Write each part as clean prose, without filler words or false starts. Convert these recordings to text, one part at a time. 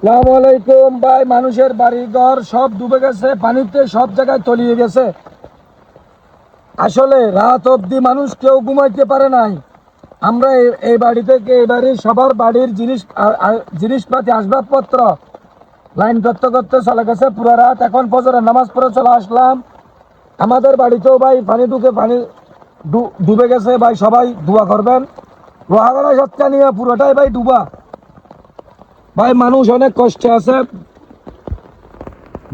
আসসালামু আলাইকুম ভাই। মানুষের বাড়ি ঘর সব ডুবে গেছে, পানিতে সব জায়গায় তলিয়ে গেছে। আসলে রাত অবধি মানুষ কেউ ঘুমাইতে পারে নাই। আমরা এই বাড়ি থেকে এই বাড়ির সবার বাড়ির জিনিসপাতি আসবাবপত্র লাইন করতে করতে চলে গেছে পুরো রাত। এখন ফজরের নামাজ পড়ে চলে আসলাম। আমাদের বাড়িতেও ভাই পানি ঢুকে ডুবে গেছে ভাই। সবাই দোয়া করবেন। লোহাগড়া সাতটা নিয়ে পুরোটাই ভাই ডুবা। ভাই মানুষ অনেক কষ্টে আছে,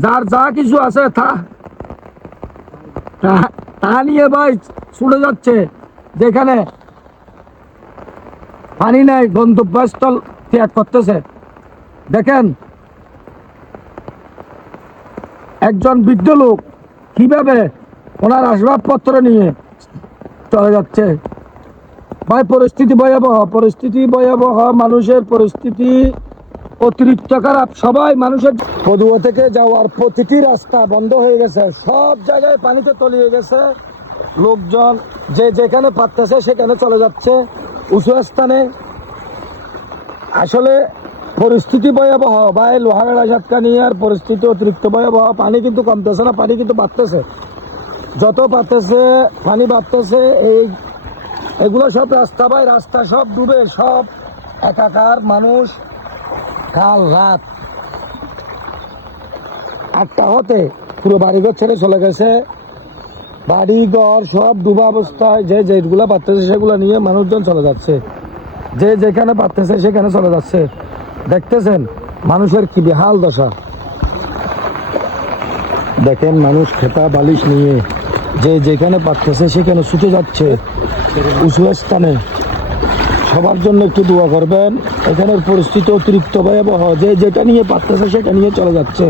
যার যা কিছু আছে তা নিয়ে ভাই ছুটে যাচ্ছে। যেখানে পানি নাই গন্তব্যস্থল ত্যাগ করতেছে। দেখেন একজন বৃদ্ধ লোক কিভাবে ওনার আসবাবপত্র নিয়ে চলে যাচ্ছে। ভাই পরিস্থিতি ভয়াবহ, মানুষের পরিস্থিতি অতিরিক্ত খারাপ। সবাই মানুষের পদুয়া থেকে যাওয়ার প্রতিটি রাস্তা বন্ধ হয়ে গেছে, সব জায়গায় পানিতে তলিয়ে গেছে। লোকজন যে যেখানে পারতেছে সেখানে চলে যাচ্ছে উঁচু স্থানে। আসলে পরিস্থিতি ভয়াবহ ভাই। লোহাগড়া সাতকানিয়ার পরিস্থিতি অতিরিক্ত ভয়াবহ। পানি কিন্তু কমতেছে না, পানি কিন্তু বাড়তেছে। যত বাড়তেছে পানি বাড়তেছে। এগুলো সব রাস্তা ভাই, রাস্তা সব ডুবে, সব একাকার। মানুষ কাল রাত 8টা হতে পুরো বাড়িঘর ছেড়ে চলে গেছে। বাড়িঘর সব ডুবা অবস্থায়। যে যেগুলো পারতেছে সেগুলো নিয়ে মানুষজন চলে যাচ্ছে, যে যেখানে পারতেছে সেখানে চলে যাচ্ছে। দেখতেছেন মানুষের কি বেহাল দশা। দেখেন মানুষ খেতা বালিশ নিয়ে যে যেখানে পারতেছে সেখানে ছুটে যাচ্ছে উঁচু স্থানে। সবার জন্য একটু দোয়া করবেন। এখানের পরিস্থিতি অতিরিক্ত ভয়াবহ। যে যেটা নিয়ে পারতেছে সেটা নিয়ে চলে যাচ্ছে।